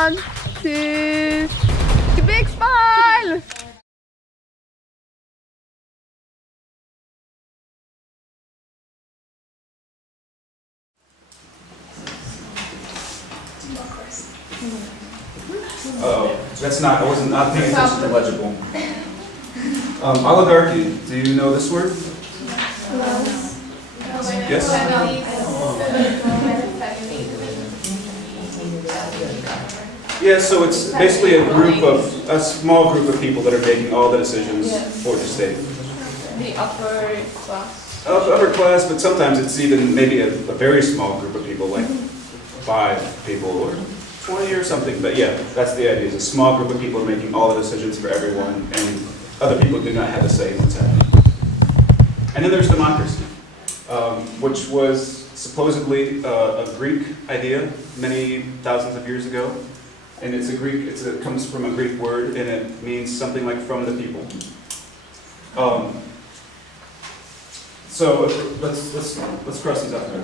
1, 2, big smile! That's not, I wasn't not paying attention to legible. Oligarchy, do you know this word? Yes? Yeah, so it's basically a small group of people that are making all the decisions for the state. The upper class. Upper class, but sometimes it's even maybe a very small group of people, like 5 people or 20 or something. But yeah, that's the idea. It's a small group of people making all the decisions for everyone, and other people do not have a say in what's happening. And then there's democracy, which was supposedly a Greek idea many thousands of years ago. And it's it comes from a Greek word, and it means something like "from the people." So let's cross these out there.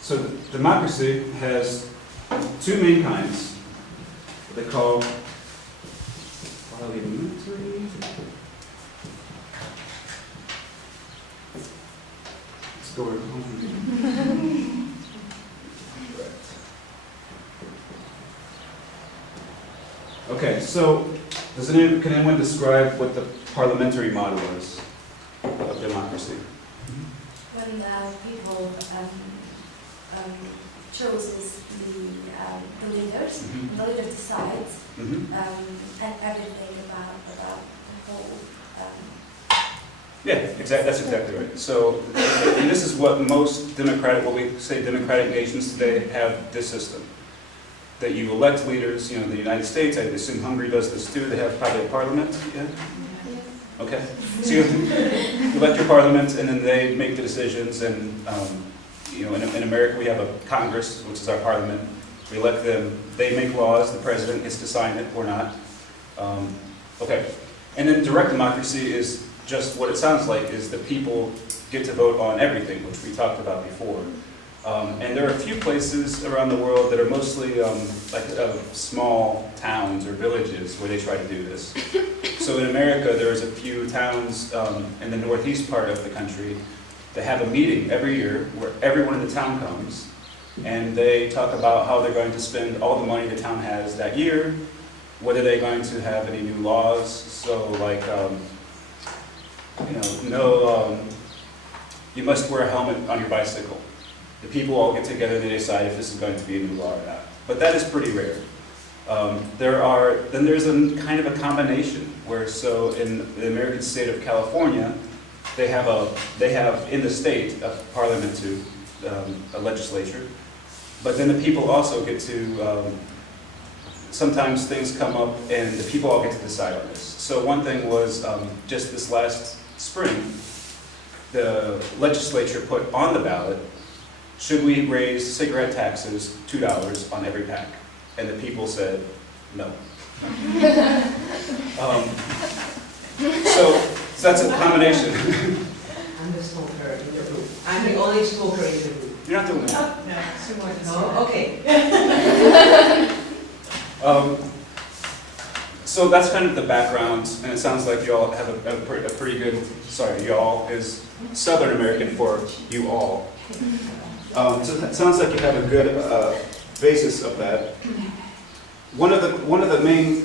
So democracy has 2 main kinds. What they call parliamentary. Let's go home. Okay, so can anyone describe what the parliamentary model is of democracy? When people chooses the leaders, the leader decides and everything about the whole. Yeah, exactly. That's exactly right. So, and this is what most what we say democratic nations today have this system. That you elect leaders, in the United States, I assume Hungary does this too, they have probably a parliament, yeah? Okay, so you elect your parliament and then they make the decisions, and in America we have a Congress, which is our parliament. We elect them, they make laws, the president gets to sign it or not. Okay, and then direct democracy is just what it sounds like, is that people get to vote on everything, which we talked about before. And there are a few places around the world that are mostly small towns or villages where they try to do this. So in America, there's a few towns in the northeast part of the country that have a meeting every year where everyone in the town comes, and they talk about how they're going to spend all the money the town has that year, whether they're going to have any new laws. So like, you must wear a helmet on your bicycle. The people all get together and they decide if this is going to be a new law or not. But that is pretty rare. Then there's a kind of a combination where, so in the American state of California, they have in the state a parliament too, a legislature. But then the people also get to, sometimes things come up and the people all get to decide on this. So one thing was just this last spring, the legislature put on the ballot, should we raise cigarette taxes $2 on every pack? And the people said, no. So that's a combination. I'm the smoker in the group. I'm the only smoker in the group. You're not doing that. No? Okay. So that's kind of the background, and it sounds like you all have a pretty good, sorry, y'all is Southern American for you all. So it sounds like you have a good basis of that. One of the main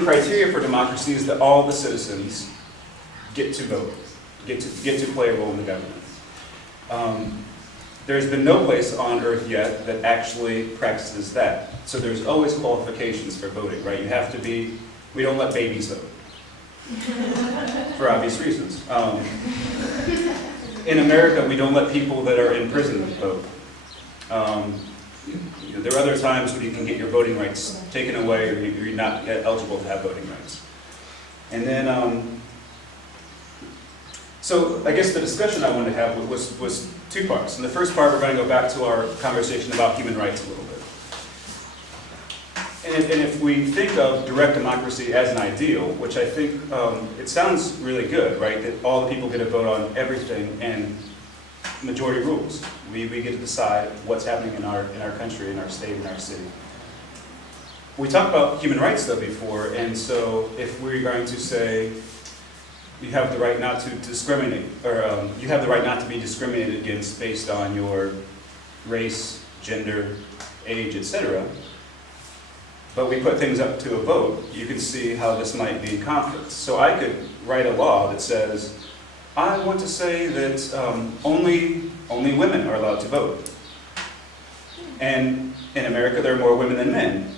criteria for democracy is that all the citizens get to vote, get to play a role in the government. There's been no place on earth yet that actually practices that. So there's always qualifications for voting, right? You have to be. We don't let babies vote for obvious reasons. In America, we don't let people that are in prison vote. There are other times when you can get your voting rights taken away, or you're not yet eligible to have voting rights. And then, so I guess the discussion I wanted to have was 2 parts. In the first part, we're going to go back to our conversation about human rights a little bit. And if we think of direct democracy as an ideal, which I think it sounds really good, right? That all the people get to vote on everything and majority rules. We get to decide what's happening in our country, in our state, in our city. we talked about human rights though before, and so if we're going to say you have the right not to discriminate, or you have the right not to be discriminated against based on your race, gender, age, etc., but we put things up to a vote, you can see how this might be in conflict. So I could write a law that says, I want to say that only women are allowed to vote. And in America, there are more women than men.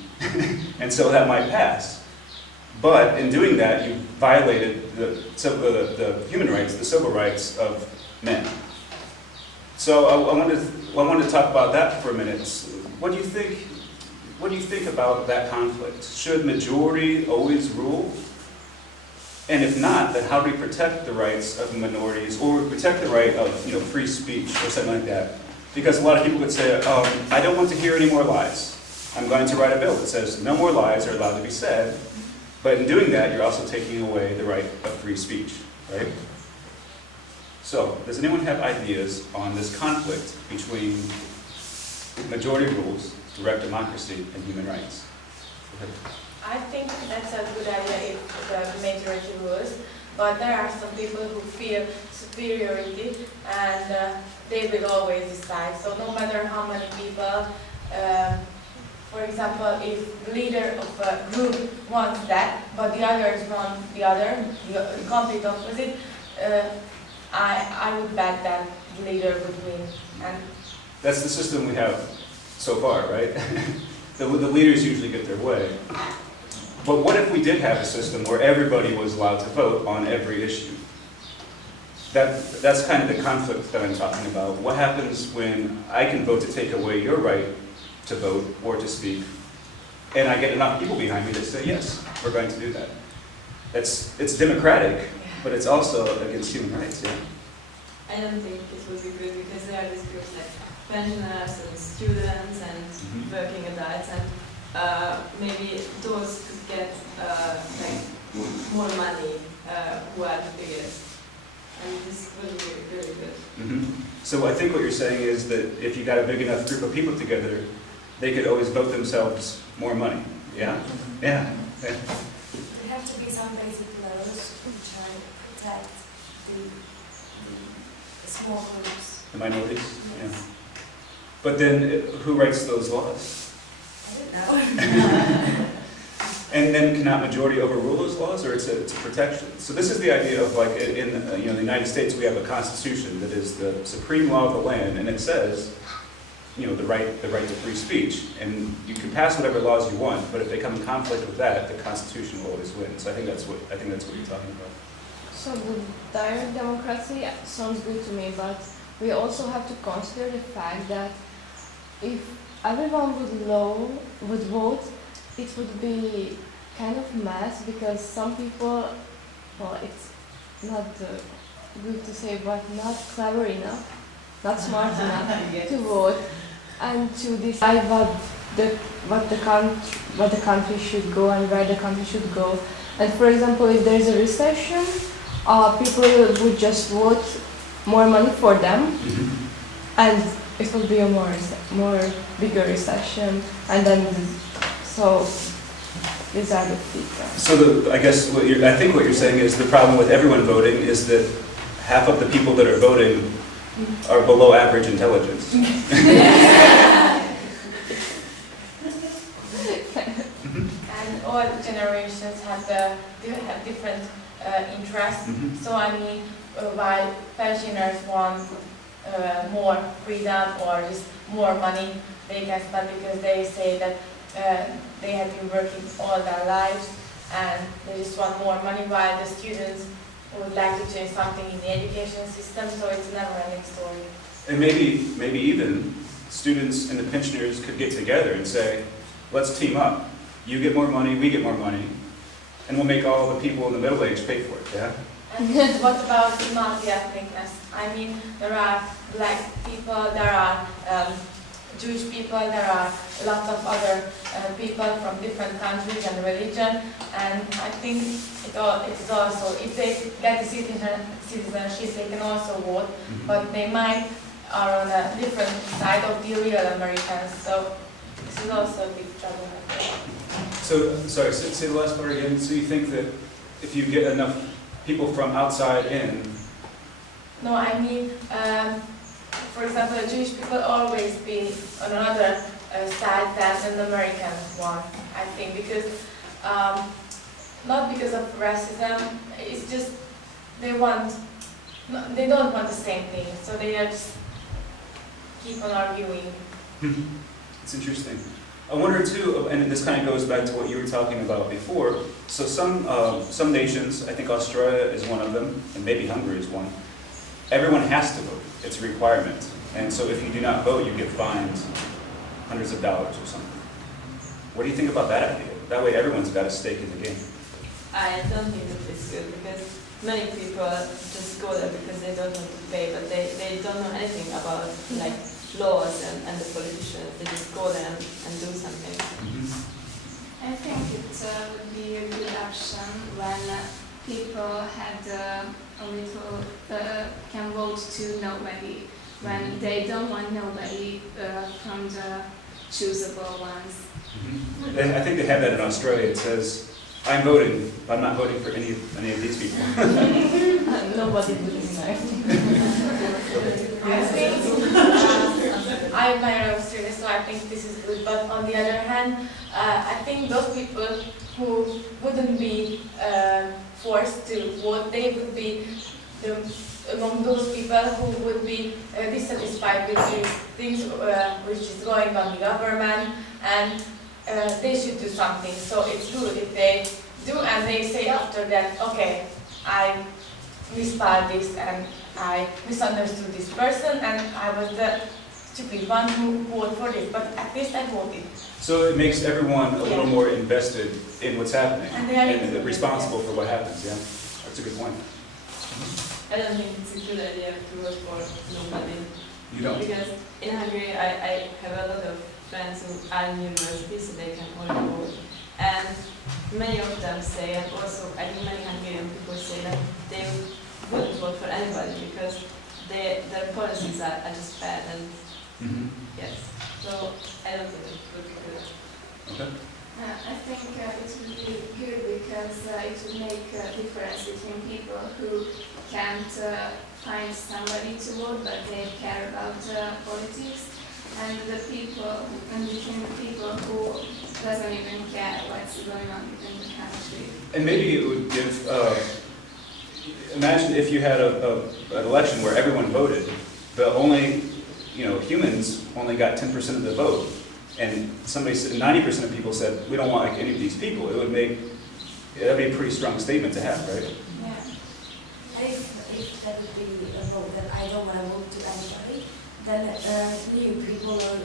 And so that might pass. But in doing that, you violated the human rights, the civil rights of men. So I wanted to talk about that for a minute. What do you think about that conflict? Should majority always rule? And if not, then how do we protect the rights of minorities, or protect the right of free speech or something like that? Because a lot of people would say, I don't want to hear any more lies. I'm going to write a bill that says no more lies are allowed to be said. But in doing that, you're also taking away the right of free speech, right? So, does anyone have ideas on this conflict between majority rules, direct democracy, and human rights? Go ahead. I think that's a good idea if the majority rules, but there are some people who feel superiority and they will always decide. So no matter how many people, for example, if the leader of a group wants that, but the others want the other, the complete opposite, I would bet that the leader would win. And that's the system we have so far, right? The leaders usually get their way. But what if we did have a system where everybody was allowed to vote on every issue? That's kind of the conflict that I'm talking about. What happens when I can vote to take away your right to vote or to speak, and I get enough people behind me that say, yes, we're going to do that? It's democratic, but it's also against human rights, yeah? I don't think it would be good, because there are these groups like pensioners and students and working adults, and maybe those could get like more money who are the biggest. And this would be really good. So I think what you're saying is that if you got a big enough group of people together, they could always vote themselves more money. Yeah? Yeah. There have to be some basic laws which try to protect the small groups. The minorities? Yes. Yeah. But then who writes those laws? I don't know. And then cannot majority overrule those laws, or it's a protection? So this is the idea of, like, in the United States, we have a constitution that is the supreme law of the land, and it says, the right to free speech, and you can pass whatever laws you want, but if they come in conflict with that, the Constitution will always win. So I think that's what you're talking about. So the direct democracy sounds good to me, but we also have to consider the fact that if everyone would vote, it would be kind of mess, because some people, well, it's not good to say, but not clever enough, not smart enough to vote and to decide what the country should go and where the country should go. And for example, if there is a recession, people would just vote more money for them, and it will be a more bigger recession, and then so these are the feedback. So I guess I think what you're saying is the problem with everyone voting is that half of the people that are voting are below average intelligence. And all generations have different interests. So I mean, while pensioners want more freedom or just more money they can spend, because they say that they have been working all their lives and they just want more money, while the students would like to change something in the education system, so it's a never-ending story. And maybe even students and the pensioners could get together and say, let's team up. You get more money, we get more money, and we'll make all the people in the middle age pay for it, yeah? And what about multi-ethnicness? I mean, there are black people, there are Jewish people, there are lots of other people from different countries and religion, and I think it is also, if they get the citizenship, they can also vote, but they might are on a different side of the real Americans, so this is also a big trouble. So, sorry, say the last part again. So you think that if you get enough people from outside in, No, I mean, for example, Jewish people always be on another side than an American one, I think, because not because of racism, it's just they don't want the same thing, so they just keep on arguing. it's interesting. I wonder too, and this kind of goes back to what you were talking about before. So some nations, I think Australia is one of them, and maybe Hungary is one. Everyone has to vote. It's a requirement. And so if you do not vote, you get fined hundreds of dollars or something. What do you think about that idea? That way everyone's got a stake in the game. I don't think that it's good because many people just go there because they don't want to pay, but they don't know anything about like laws and the politicians. They just go there and do something. I think it would be a good option when people had a little can vote to nobody, when they don't want nobody from the choosable ones. I think they have that in Australia. It says, I'm voting, but I'm not voting for any of these people. Nobody would be nice. I think I'm married Australia, so I think this is good. But on the other hand, I think those people who wouldn't be forced to vote, they would be among those people who would be dissatisfied with these things which is going on in the government, and they should do something. So it's good if they do and they say after that, okay, I misspelled this and I misunderstood this person and I was the stupid one who voted for this, but at least I voted. So it makes everyone a little more invested in what's happening and responsible for what happens, yeah? That's a good point. I don't think it's a good idea to vote for nobody. You don't? Because in Hungary, I have a lot of friends who are in university, so they can only vote. And many of them say, and also I think many Hungarian people say that they wouldn't vote for anybody because their policies are just bad. And yes, so I don't think it would be good. Okay. I think it would be good because it would make a difference between people who can't find somebody to vote but they care about politics, and the people, and between the people who doesn't even care what's going on in the country. And maybe it would give, imagine if you had an election where everyone voted, but only, humans only got 10% of the vote. And somebody said, 90% of people said, we don't want like any of these people. That'd be a pretty strong statement to have, right? Yeah. If that would be a vote that I don't want to vote to anybody, then new people or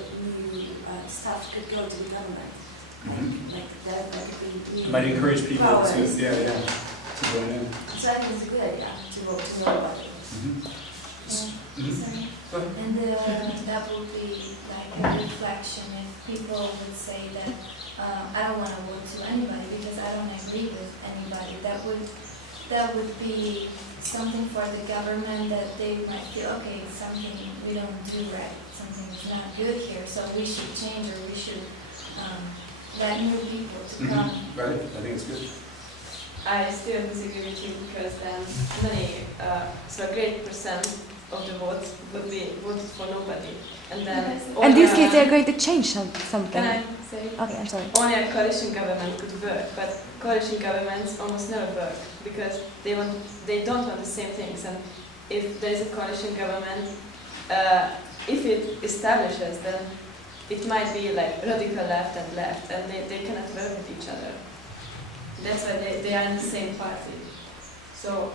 new stuff could go to the government. Like that would be. It might encourage people powers. to join in. So I think it's a good idea to vote to nobody. And that would be like a reflection if people would say that I don't want to vote to anybody because I don't agree with anybody. That would be something for the government that they might feel, okay, it's something we don't do right, something is not good here, so we should change or we should let new people to come. Right, I think it's good. I still disagree with you because then so a great percent of the votes would be voted for nobody. And then In this case, they're going to change something. Can I say? Okay, I'm sorry. Only a coalition government could work, but coalition governments almost never work because they don't want the same things. And if there is a coalition government, if it establishes, then it might be like radical left, and they cannot work with each other. That's why they are in the same party. So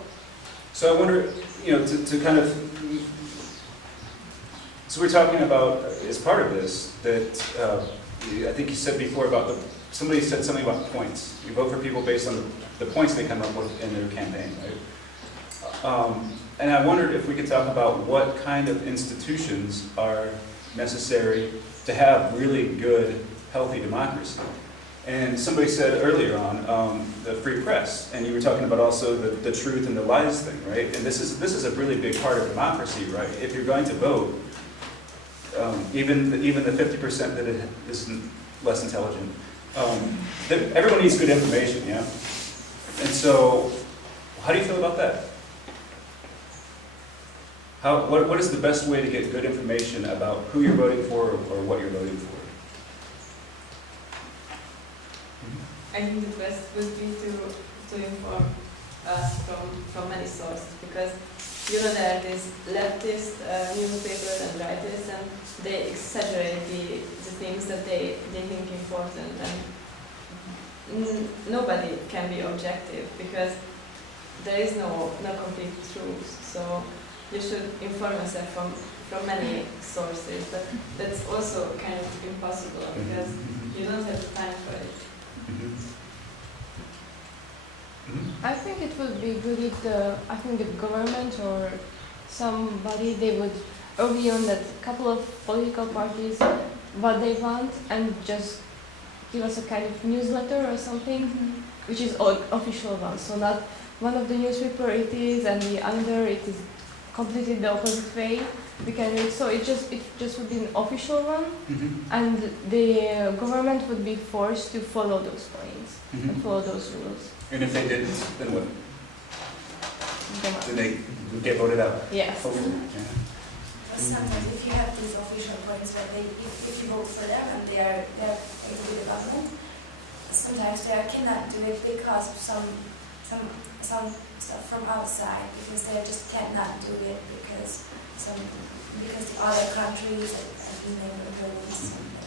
I wonder, to kind of, so we're talking about, as part of this, that I think you said before about somebody said something about points. You vote for people based on the points they come up with in their campaign, right? And I wondered if we could talk about what kind of institutions are necessary to have really good, healthy democracy. And somebody said earlier on the free press, and you were talking about also the truth and the lies thing, right? And this is a really big part of democracy, right? If you're going to vote, even the 50% that is less intelligent, Everyone needs good information, yeah? And so, how do you feel about that? What is the best way to get good information about who you're voting for or what you're voting for? I think the best would be to inform us from many sources, because there are these leftist newspapers and writers, and they exaggerate the things that they think important, and nobody can be objective because there is no complete truth. So you should inform yourself from many sources, but that's also kind of impossible because you don't have time for it. I think it would be good if the government or somebody, they would agree on that couple of political parties what they want and just give us a kind of newsletter or something which is official one. So not one of the newspaper it is and the other it is completely the opposite way. We can read. So it just would be an official one, and the government would be forced to follow those points and follow those rules. And if they didn't, then what? Then they would get voted out? Yes. Yeah. Sometimes if you have these official points where if you vote for them and they're with the government, sometimes they cannot do it because of some stuff from outside, because they just cannot do it because the other countries have been able to something.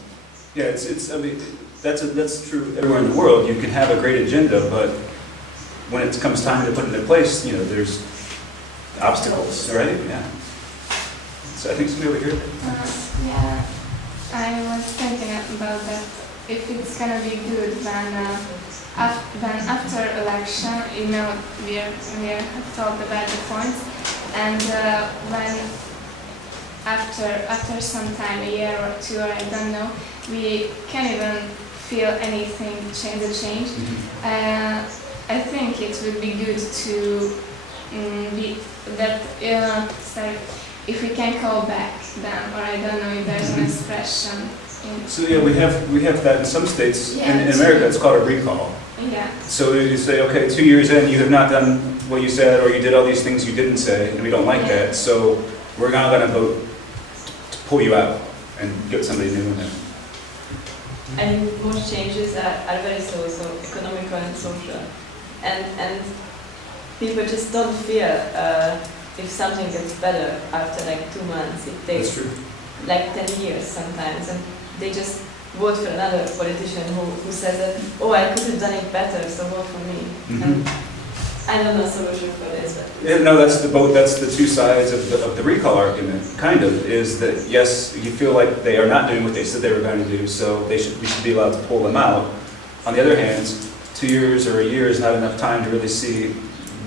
Yeah, I mean, that's true everywhere in the world. You can have a great agenda, but when it comes time to put it in place, there's obstacles, right? Yeah. So I think somebody over here. Yeah, I was thinking about that. If it's gonna be good when after election, we have talked about the points, and when after some time, a year or two, or I don't know, we can't even feel anything change. I think it would be good to be that. If we can call back them, or I don't know if there's an expression. So yeah, we have that in some states. Yeah, in America, it's called a recall. Yeah. So you say, okay, 2 years in, you have not done what you said, or you did all these things you didn't say, and we don't like that. So we're not going to vote to pull you out and get somebody new in there. I think most changes are very so economical and social, and people just don't fear if something gets better after like 2 months. It takes like 10 years sometimes, and they just vote for another politician who says that, oh, I could have done it better, so vote for me. And I don't know solution for this. But yeah, no, that's the two sides of the recall argument. Kind of is that yes, you feel like they are not doing what they said they were going to do, so we should be allowed to pull them out. On the other hand, 2 years or a year is not enough time to really see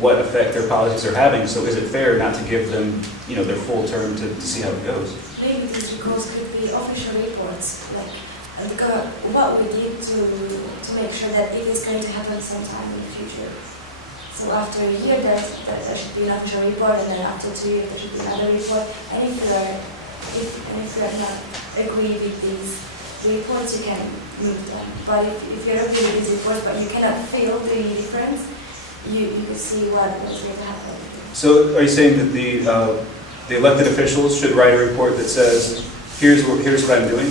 what effect their policies are having. So is it fair not to give them, their full term to see how it goes? Maybe these reports could be official reports, like what we did to make sure that it is going to happen sometime in the future. So after a year, there should be an official report, and then after 2 years, there should be another report. And if you are not agree with these reports, you can move them. But if you are agree with these reports, but you cannot feel the difference, you can see what's going to happen. So are you saying that the elected officials should write a report that says, here's what I'm doing?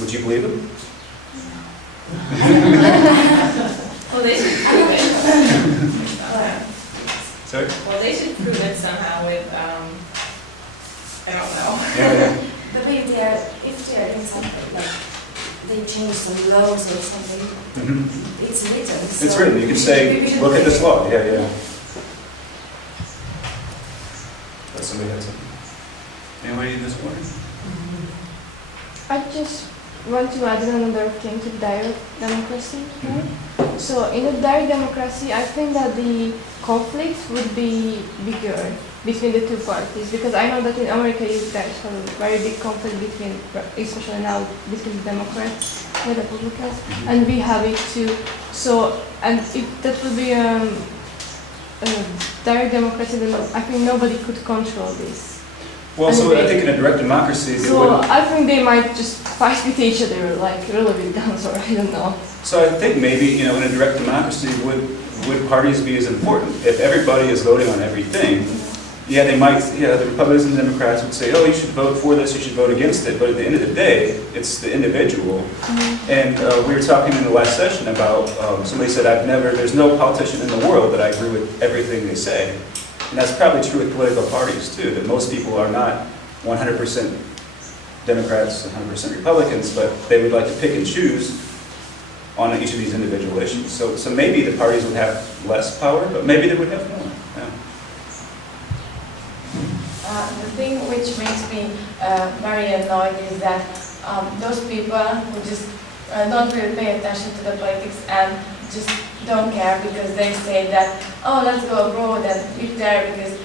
Would you believe them? Well, they should prove it. Sorry? Well, they should prove it somehow with, I don't know. Yeah. But maybe if they are doing something, like they change some laws or something, it's written. It's written. You can say, look at this law. Yeah. But somebody had something. Anybody in this morning? I just want to add another thing to direct democracy, right? So in a direct democracy, I think that the conflict would be bigger between the two parties, because I know that in America there's a very big conflict between, especially now, between the Democrats and the Republicans, and we have it too. So, and if that would be direct democracy, then I think nobody could control this. Well, so I think in a direct democracy, it So wouldn't. I think they might just fight with each other, like really with guns, or I don't know. So I think maybe, you know, in a direct democracy, would parties be as important? If everybody is voting on everything, yeah, they might, yeah, the Republicans and Democrats would say, oh, you should vote for this, you should vote against it, but at the end of the day, it's the individual. And we were talking in the last session about, somebody said, there's no politician in the world that I agree with everything they say. And that's probably true with political parties too, that most people are not 100% Democrats, 100% Republicans, but they would like to pick and choose on each of these individual issues. So maybe the parties would have less power, but maybe they would have more. Yeah. The thing which makes me very annoyed is that those people who just don't really pay attention to the politics and just don't care because they say that, oh, let's go abroad and live there because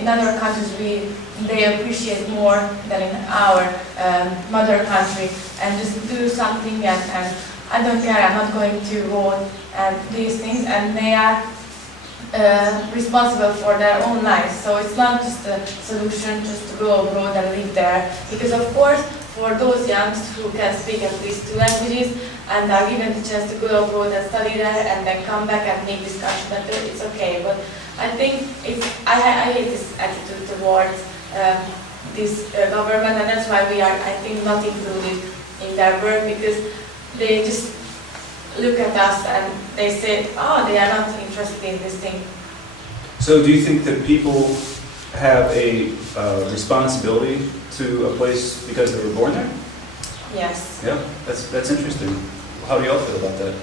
in other countries they appreciate more than in our mother country, and just do something and I don't care, I'm not going to vote and these things, and they are responsible for their own lives. So it's not just a solution just to go abroad and live there, because of course for those youngs who can speak at least 2 languages and are given the chance to go abroad and study there and then come back and make this country better, it's okay. But I think I hate this attitude towards this government, and that's why we are, I think, not included in their work, because they just look at us and they say, oh, they are not interested in this thing. So do you think that people have a responsibility to a place because they were born there? Yes. Yeah, that's interesting. How do you all feel about that?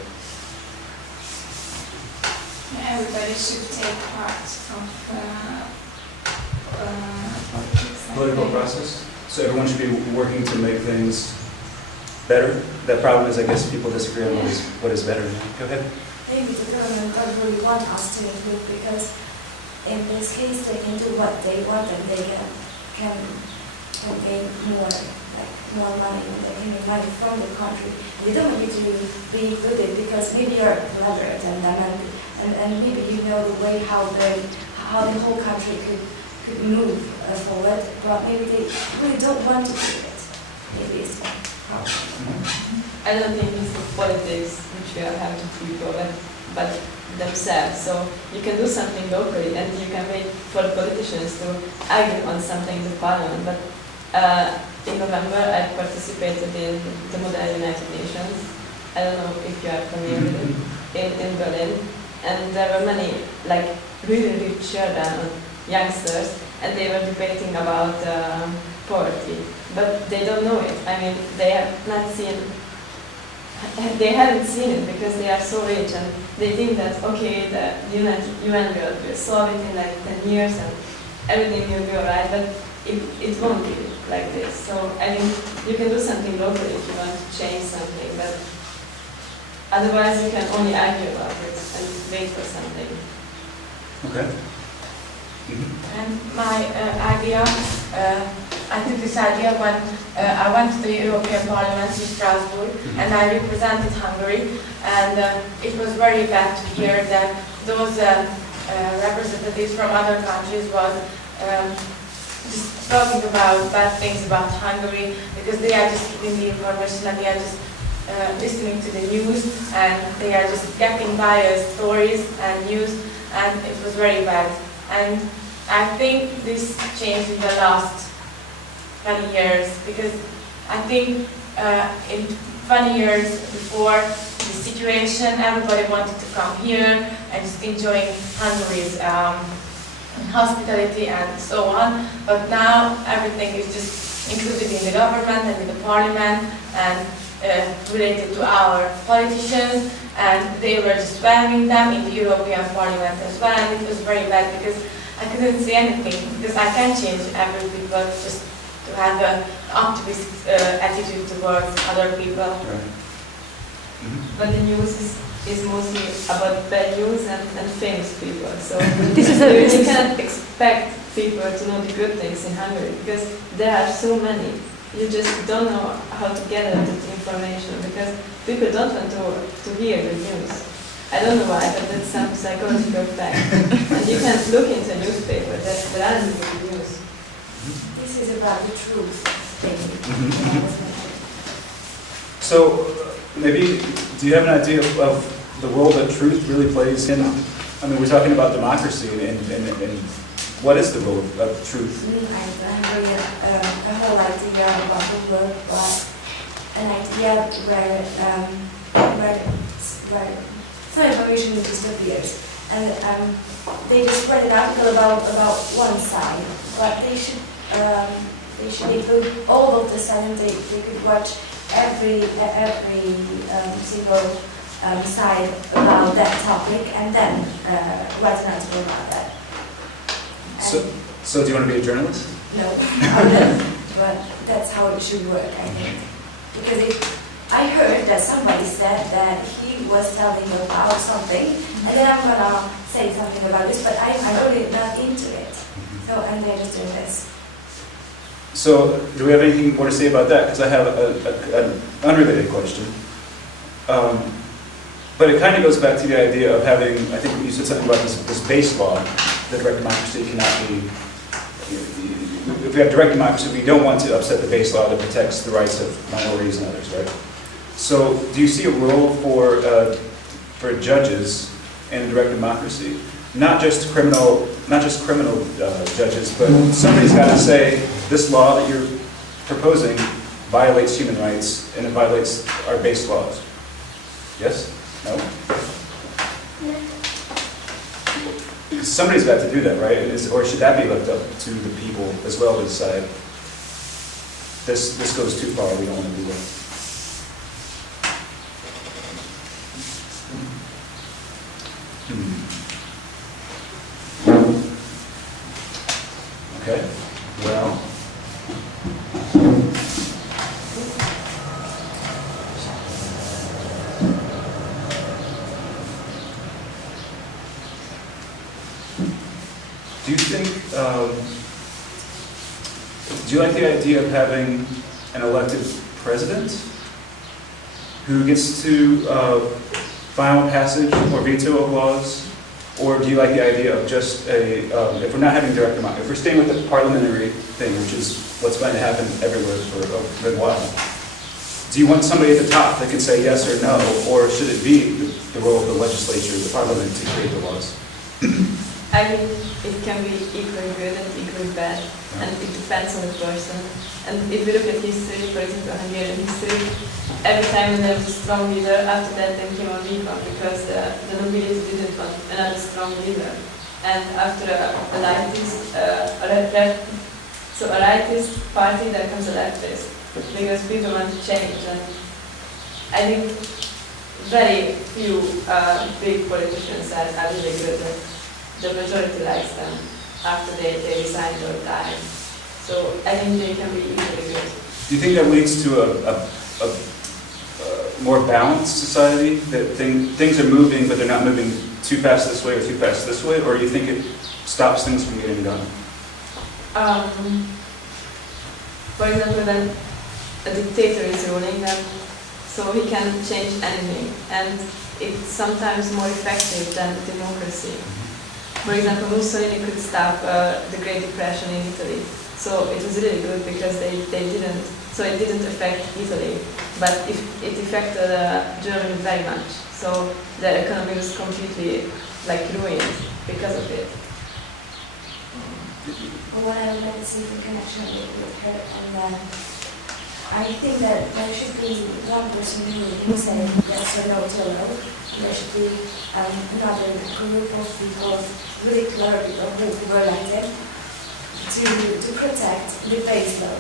Everybody should take part of Political process? So everyone should be working to make things better? The problem is, I guess, people disagree on what is better. Go ahead. Maybe the government don't really want us to include, because in this case they can do what they want and they can gain more money, and they can make money from the country. We don't need to be included because maybe you're cleverer than them, and maybe you know the way how the whole country could move forward, but maybe they really don't want to do it. Maybe it's a problem. I don't think it's the politics which we are having to people, but themselves. So you can do something locally and you can wait for the politicians to argue on something in the parliament. But in November I participated in the Model United Nations. I don't know if you are familiar with it, in Berlin. And there were many really rich children, youngsters, and they were debating about poverty. But they don't know it. I mean, they haven't seen it because they are so rich, and they think that, okay, the UN will solve it in 10 years and everything will be alright, but it won't be like this. So I mean, you can do something locally if you want to change something, but otherwise you can only argue about it and wait for something. Okay. And my idea, I took this idea when I went to the European Parliament in Strasbourg, and I represented Hungary, and it was very bad to hear that those representatives from other countries was just talking about bad things about Hungary, because they are just giving the information and they are just listening to the news, and they are just getting biased stories and news, and it was very bad. And I think this changed in the last 20 years, because I think in 20 years before the situation, everybody wanted to come here and just enjoying Hungary's hospitality and so on. But now everything is just included in the government and in the parliament and related to our politicians, and they were just spamming them in the European Parliament as well, and it was very bad because I couldn't say anything, because I can't change every people just to have an optimist attitude towards other people. Right. But the news is mostly about bad news and famous people. So you cannot expect people to know the good things in Hungary, because there are so many. You just don't know how to gather the information, because people don't want to hear the news. I don't know why, but that's some psychological fact. And you can look into a newspaper, there are good news. This is about the truth thing. So maybe, do you have an idea of the role that truth really plays in, I mean, we're talking about democracy, and what is the role of truth? I really a whole idea about the world, but an idea where some information disappears, and they just read an article about one side, but they should include all of the sudden they could watch every single side about that topic, and then write an article about that. So do you want to be a journalist? No, I wouldn't, but that's how it should work, I think. Because I heard that somebody said that he was telling me about something, and then I'm gonna say something about this, but I'm really not into it. So I'm there just doing this. So, do we have anything more to say about that? Because I have an unrelated question. But it kind of goes back to the idea of having, I think you said something about this base law, that direct democracy cannot be, if we have direct democracy, we don't want to upset the base law that protects the rights of minorities and others, right? So, do you see a role for judges in a direct democracy? Not just criminal judges, but somebody's got to say, this law that you're proposing violates human rights and it violates our base laws. Yes? No? Somebody's got to do that, right? Or should that be left up to the people as well to decide, this goes too far, we don't want to do that? Okay, well. Do you think, do you like the idea of having an elected president who gets to final passage or veto of laws? Or do you like the idea of just if we're not having direct democracy, if we're staying with the parliamentary thing, which is what's going to happen everywhere for a good while, do you want somebody at the top that can say yes or no, or should it be the role of the legislature, the parliament, to create the laws? I mean, it can be equally good and equally bad, and it depends on the person. And if we look at history, for example, Hungarian history, every time when there was a strong leader, after that then came a weak one, because the nobility didn't want another strong leader. And after a rightist party, there comes a leftist, because people want to change. And I think very few big politicians are really good. The majority likes them after they resign or die. So I think they can be equally good. Do you think that leads to a more balanced society? That things are moving, but they're not moving too fast this way or too fast this way? Or do you think it stops things from getting done? For example, when a dictator is ruling them, so he can change anything, and it's sometimes more effective than democracy. For example, Mussolini could stop the Great Depression in Italy. So it was really good because they didn't, so it didn't affect Italy, but it affected Germany very much. So their economy was completely ruined because of it. What I would like to see in connection with her, and I think that there should be one person who can say yes or no to a law. There should be another group of people, really clever people who were elected to protect the base law.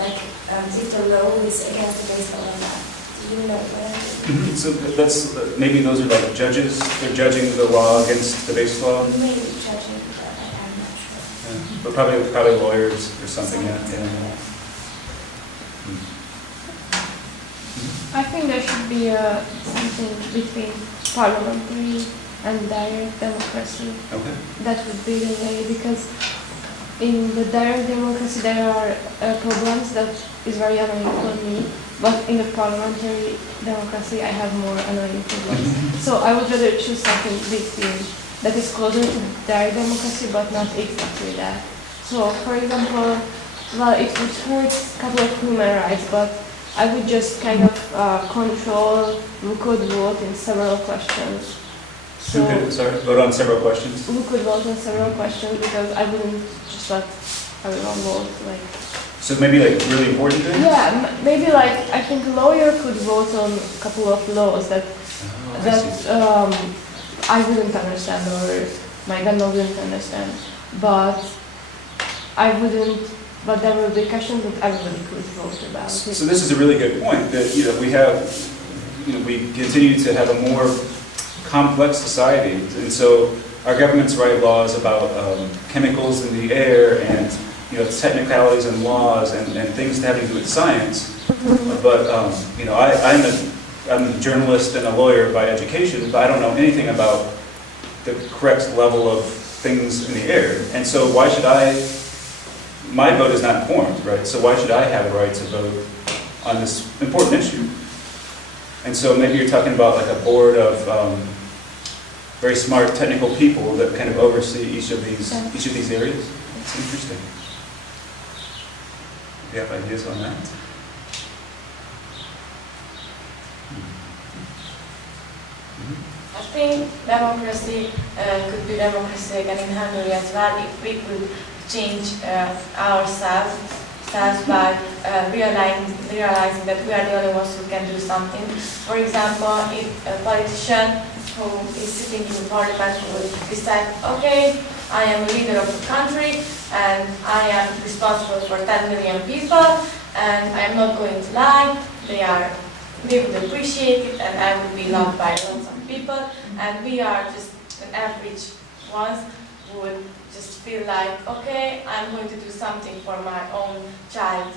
Like if the law is against the base law or not. Do you know what I mean? So that's, maybe those are like judges, they're judging the law against the base law? Maybe judging, but I'm not sure. Yeah. But probably lawyers or something, yeah. I think there should be something between parliamentary and direct democracy. Okay. That would be the way, because in the direct democracy there are problems that is very annoying for me, but in the parliamentary democracy I have more annoying problems. So I would rather choose something between that is closer to direct democracy but not exactly that. So, for example, well, it would hurt a couple of human rights, but I would just kind of control who could vote in several questions. So Who could, sorry, vote on several questions? who could vote on several questions, because I wouldn't just let everyone vote. Like, So maybe like really important things? yeah, maybe like I think a lawyer could vote on a couple of laws that Oh, I see. I wouldn't understand or my grandma wouldn't understand, but I wouldn't. But there will be questions that everybody could vote about. So this is a really good point, that, you know, we continue to have a more complex society, and so our governments write laws about chemicals in the air and, you know, technicalities and laws and things having to do with science. But, you know, I'm a journalist and a lawyer by education, but I don't know anything about the correct level of things in the air. And so why should my vote is not informed, right? So why should I have a right to vote on this important issue? And so maybe you're talking about like a board of very smart technical people that kind of oversee each of these areas. It's interesting. Do you have ideas on that? I think democracy could be democracy again in Hungary as well if we could change ourselves by realizing that we are the only ones who can do something. For example, if a politician who is sitting in the parliament would decide, okay, I am a leader of the country and I am responsible for 10 million people and I am not going to lie, they would appreciate it and I would be loved by lots of people, and we are just an average ones who would just feel like, okay, I'm going to do something for my own child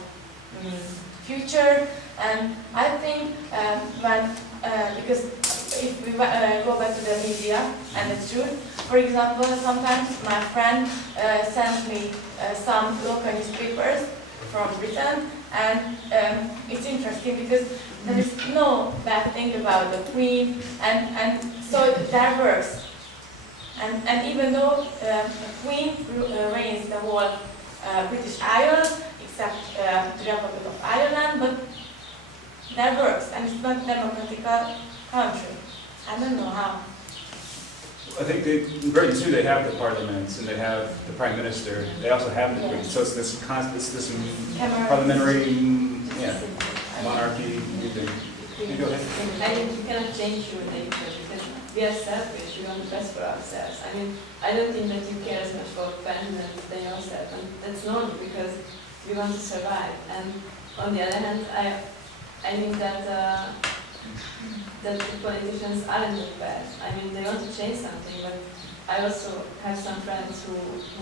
future. And I think because if we go back to the media, and it's true, for example, sometimes my friend sends me some local newspapers from Britain, and it's interesting because there is no bad thing about the Queen, and so that works. And even though the Queen reigns the whole British Isles, except the Republic of Ireland, but that works, and it's not a democratic country. I don't know how. I think in Britain too, they have the parliaments and they have the prime minister. They also have the Queen. So it's this parliamentary monarchy thing. Go ahead. I think you cannot change human nature because we are selfish, we want the best for ourselves. I mean, I don't think that you care as much for pensions than yourself, and that's normal because we want to survive. And on the other hand, I think that the politicians aren't that bad. I mean, they want to change something, but I also have some friends who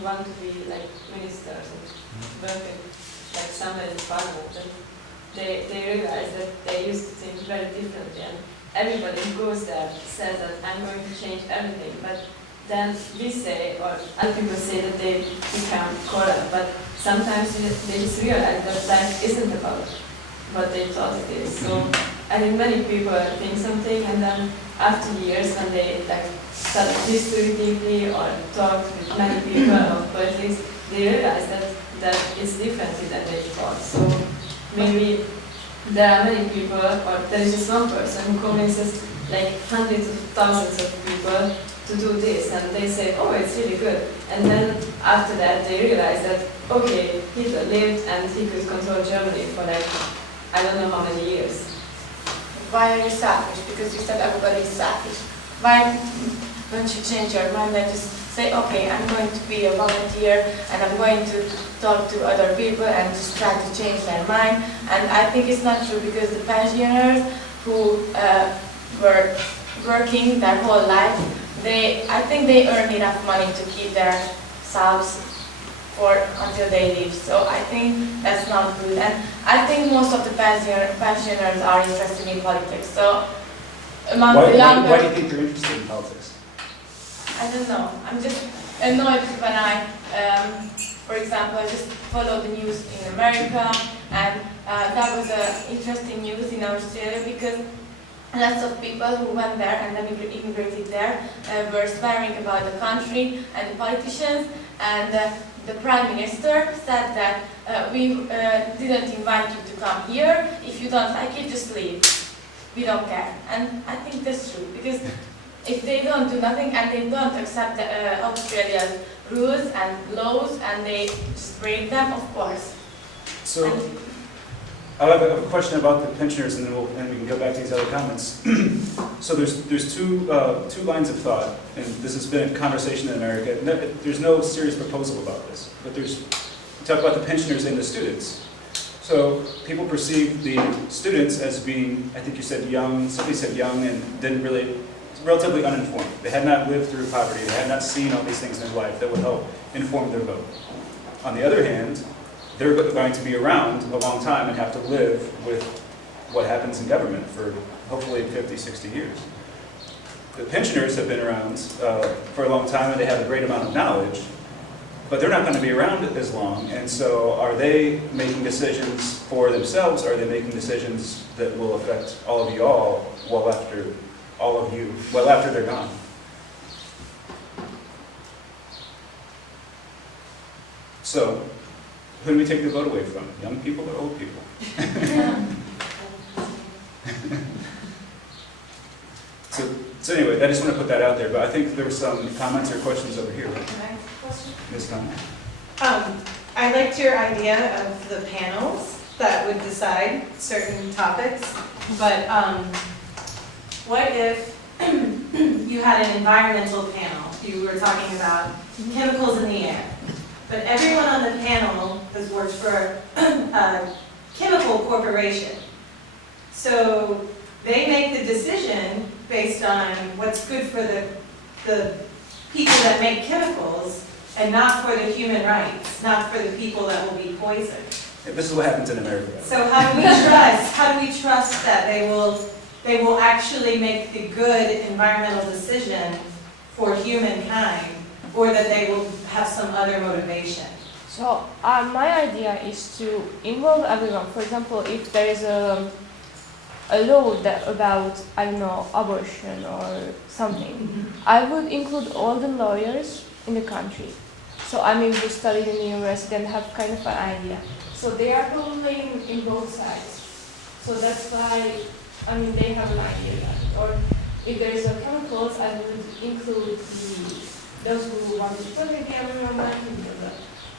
want to be like ministers and working like somewhere in parliament. And they realize that they used to think very differently, and everybody who goes there says that I'm going to change everything, but then we say, or other people say that they become corrupt, but sometimes they just realize that life isn't about what they thought it is. So I think many people think something, and then after years when they like study history deeply or talk with many people of politics, they realize that it's differently than they thought. So maybe there are many people, or there is just one person who convinces like hundreds of thousands of people to do this, and they say, oh, it's really good. And then after that they realize that, okay, Hitler lived and he could control Germany for like, I don't know how many years. Why are you selfish? Because you said everybody is selfish. Why don't you change your mind and just say, okay, I'm going to be a volunteer and I'm going to talk to other people and just try to change their mind. And I think it's not true because the pensioners who were working their whole life, I think they earn enough money to keep their selves until they leave. So I think that's not good. And I think most of the pensioners are interested in politics. So among the younger... Why do you think they're interested in politics? I don't know. I'm just annoyed when I, for example, just follow the news in America, and that was interesting news in Australia because lots of people who went there and then immigrated there were swearing about the country and the politicians, and the Prime Minister said that we didn't invite you to come here. If you don't like it, just leave. We don't care. And I think that's true, because if they don't do nothing and they don't accept Australia's rules and laws and they just break them, of course. So, I have a question about the pensioners, and then we can go back to these other comments. So there's two lines of thought, and this has been a conversation in America. There's no serious proposal about this, but we talk about the pensioners and the students. So people perceive the students as being, I think you said young, somebody said young, and relatively uninformed. They had not lived through poverty. They had not seen all these things in their life that would help inform their vote. On the other hand, they're going to be around a long time and have to live with what happens in government for hopefully 50, 60 years. The pensioners have been around for a long time and they have a great amount of knowledge, but they're not going to be around as long, and so are they making decisions for themselves, or are they making decisions that will affect all of you all well after they're gone? So, who do we take the vote away from? Young people or old people? So anyway, I just want to put that out there, but I think there were some comments or questions over here. Can I ask a question? Ms. Conley. I liked your idea of the panels that would decide certain topics, but what if you had an environmental panel? You were talking about chemicals in the air. But everyone on the panel has worked for a chemical corporation. So they make the decision based on what's good for the people that make chemicals and not for the human rights, not for the people that will be poisoned. Yeah, this is what happens in America. So how do we trust that they will actually make the good environmental decision for humankind, or that they will have some other motivation? So my idea is to involve everyone. For example, if there is a law about, I don't know, abortion or something, I would include all the lawyers in the country. So I mean, who studied in the university and have kind of an idea. So they are probably in both sides. So that's why, I mean, they have an idea about it. Or if there is a chemicals, I would include those who want to protect the environment, the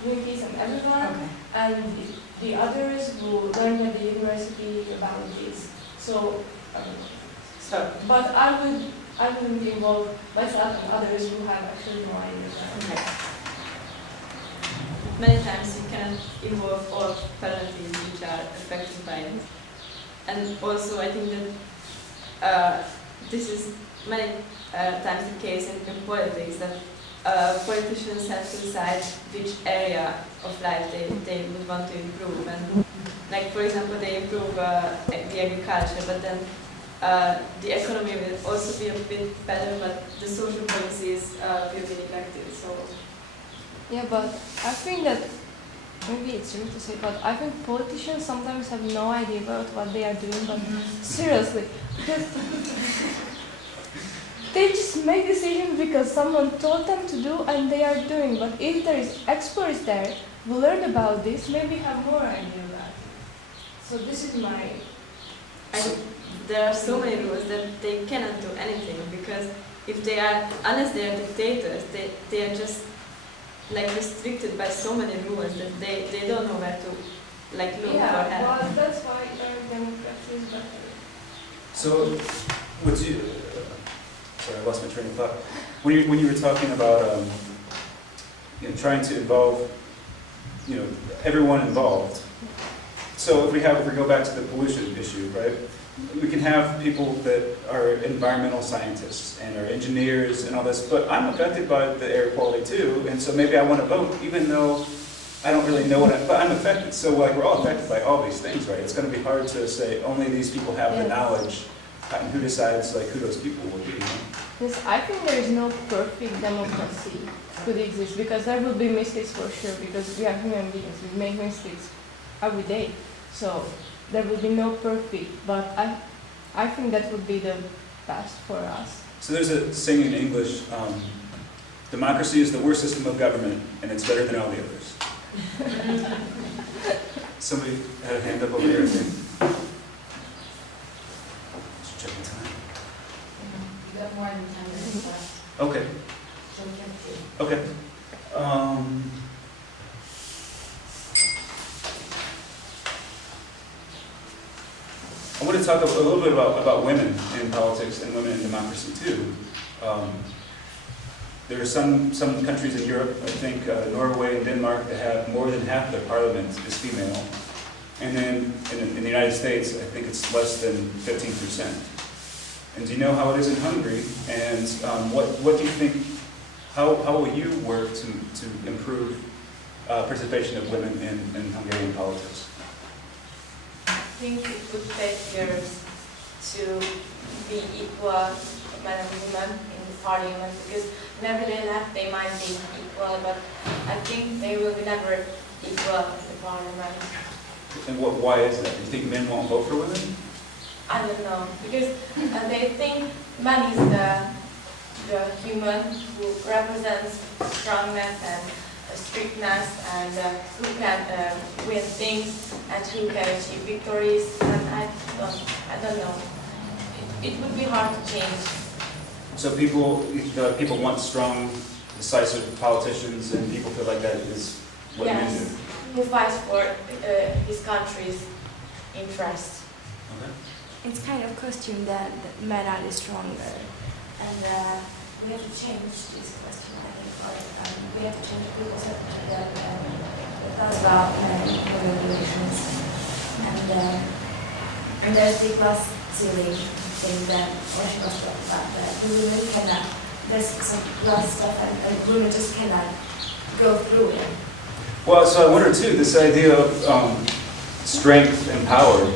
communities and everyone, and the others who learn at the university about this. So, but I wouldn't involve myself and others who have actually no idea. Many times you cannot involve all penalties which are affected by it. And also I think that this is many times the case in politics, that politicians have to decide which area of life they would want to improve. And like, for example, they improve the agriculture, but then the economy will also be a bit better, but the social policies will be neglected. So. Yeah, but I think that, maybe it's rude to say, but I think politicians sometimes have no idea about what they are doing, but seriously, because they just make decisions because someone told them to do and they are doing. But if there is experts there who learn about this, maybe have more idea about it. So this is my... There are so many rules that they cannot do anything, because if they are, unless they are dictators, they are just like restricted by so many rules that they don't know where to like look for help. Yeah, well, that's why democracy is better. So, would you? Sorry, I lost my train of thought. When you were talking about trying to involve everyone involved. So if we go back to the pollution issue, right? We can have people that are environmental scientists and are engineers and all this, but I'm affected by the air quality too, and so maybe I want to vote even though I don't really know but I'm affected. So like we're all affected by all these things, right? It's going to be hard to say only these people have the knowledge, and who decides like who those people will be. Yes, I think there is no perfect democracy could exist, because there will be mistakes for sure, because we are human beings, we make mistakes every day. So there will be no perfect, but I think that would be the best for us. So there's a saying in English, Democracy is the worst system of government, and it's better than all the others. Somebody had a hand up over here, I think. Just checking time. You got more than 10 minutes left. Okay. Okay. I want to talk a little bit about women in politics and women in democracy too. There are some countries in Europe, I think Norway and Denmark, that have more than half their parliament is female. And then in the United States, I think it's less than 15%. And do you know how it is in Hungary? And what do you think, how will you work to improve participation of women in Hungarian politics? I think it would take years to be equal men and women in the parliament, because whenever they left they might be equal, but I think they will be never equal in the parliament. And why is that? Do you think men won't vote for women? I don't know, because they think man is the human who represents strongness and strictness, and who can win things and who can achieve victories. And I don't know. It would be hard to change. So people want strong, decisive politicians, and people feel like that is what men do. Who fights for his country's interests. Okay. It's kind of costume that men are the stronger, and we have to change this question, I think, or we have to change people's attitude that thought about men and women relations, and there's the glass ceiling thing that Osh was talking about, that the women cannot, there's some glass stuff and women just cannot go through it. Well, so I wonder too, this idea of strength and power,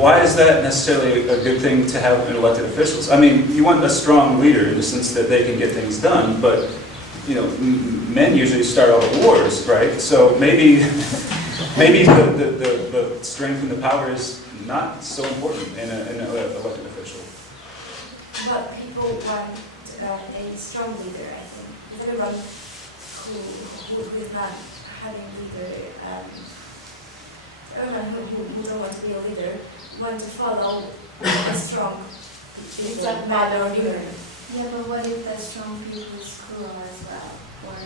why is that necessarily a good thing to have in elected officials? I mean, you want a strong leader in the sense that they can get things done, but men usually start all the wars, right? So maybe the strength and the power is not so important in an elected official. But people want a strong leader, I think. Everyone who is not having leader, everyone who don't want to be a leader want to follow a strong mother or leader. Yeah, but what if the strong people school as well? Or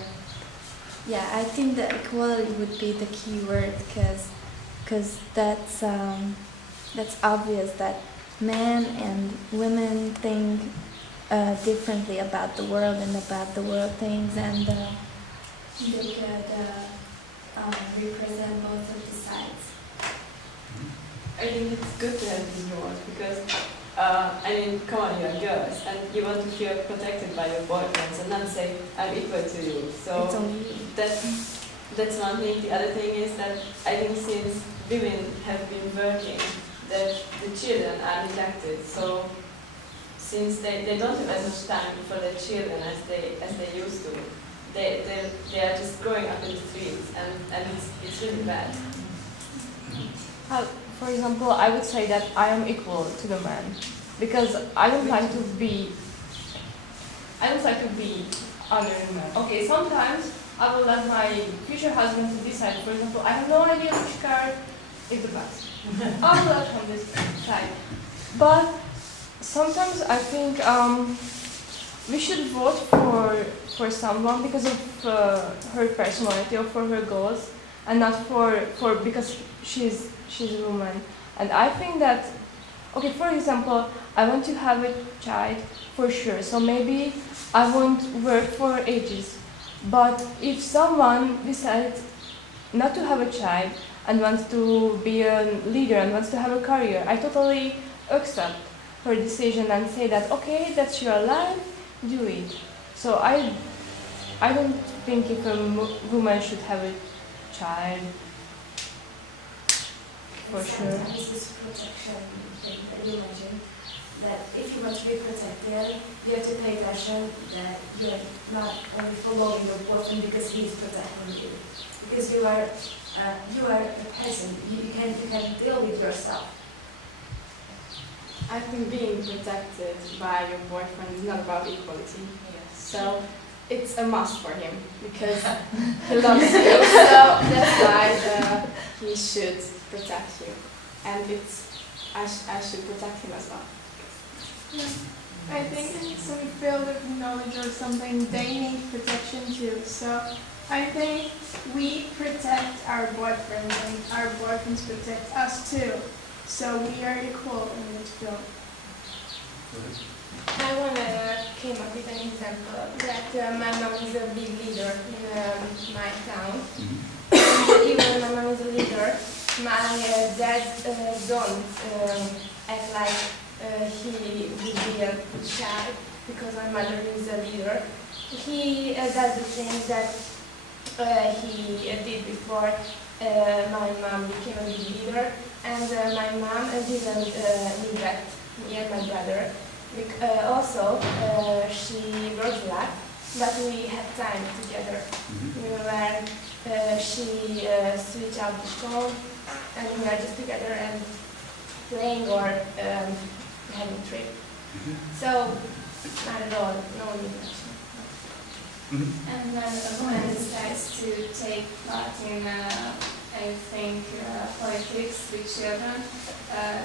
Yeah, I think that equality would be the key word, because that's obvious that men and women think differently about the world and about the world things, and they could represent both of the sides. I think it's good to have these roles because, come on, you are girls and you want to feel protected by your boyfriends and not say, I'm equal to you. So that's one thing. The other thing is that I think since women have been working, that the children are neglected. So since they don't have as much time for their children as they used to, they are just growing up in the streets, and it's really bad. For example, I would say that I am equal to the man, because I would like to be under the man. Okay, sometimes I will let my future husband to decide. For example, I have no idea which car is the best. I will let him decide. But sometimes I think we should vote for someone because of her personality or for her goals, and not for because she's a woman. And I think that, okay, for example, I want to have a child for sure, so maybe I won't work for ages. But if someone decides not to have a child and wants to be a leader and wants to have a career, I totally accept her decision and say that, okay, that's your life, do it. So I don't think if a woman should have a child. For sure. This is protection thing that you mentioned, that if you want to be protected, you have to pay attention that you're not only following your boyfriend because he's protecting you. Because you are a person, you can deal with yourself. I think being protected by your boyfriend is not about equality. Yes. So it's a must for him because he loves you. So that's why he should protect you, and I should protect him as well. Yeah. I think in some field of knowledge or something, they need protection too. So I think we protect our boyfriends and our boyfriends protect us too. So we are equal in this field. I want to came up with an example that my mom is a big leader in my town. And even my mom is a leader, my dad don't act like he would be a shy because my mother is a leader. He does the things that he did before my mom became a big leader, and my mom didn't neglect me and my brother. Also, she worked a lot, but we had time together. When she switched out the phone, and we were just together and playing or having a trip. So, not at all, no neglect. And when a woman decides to take part in, I think, politics with children,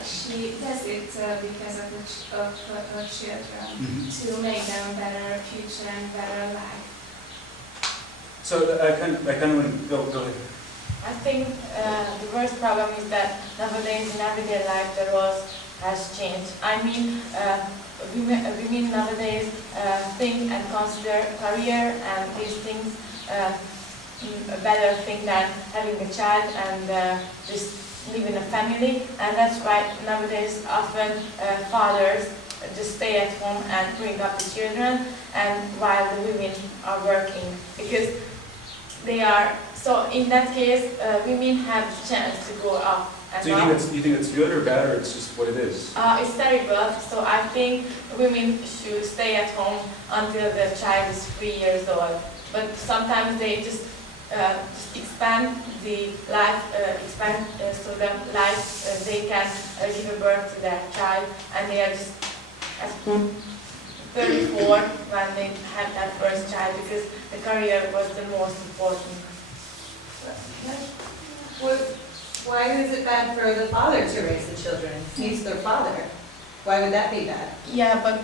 she does it because of her children, to make them better future and better life. So I kind of want to go ahead. I think the worst problem is that nowadays in everyday life the roles has changed. I mean, women nowadays think and consider career and these things a better thing than having a child and just live in a family. And that's why nowadays often fathers just stay at home and bring up the children, and while the women are working, because they are. So in that case, women have the chance to go up. So you think it's good or bad, or it's just what it is? It's terrible. So I think women should stay at home until the child is 3 years old. But sometimes they just expand the life, so the life they can give a birth to their child, and they are just at 34 when they have that first child, because the career was the most important. Why is it bad for the father to raise the children? He's their father. Why would that be bad? Yeah, but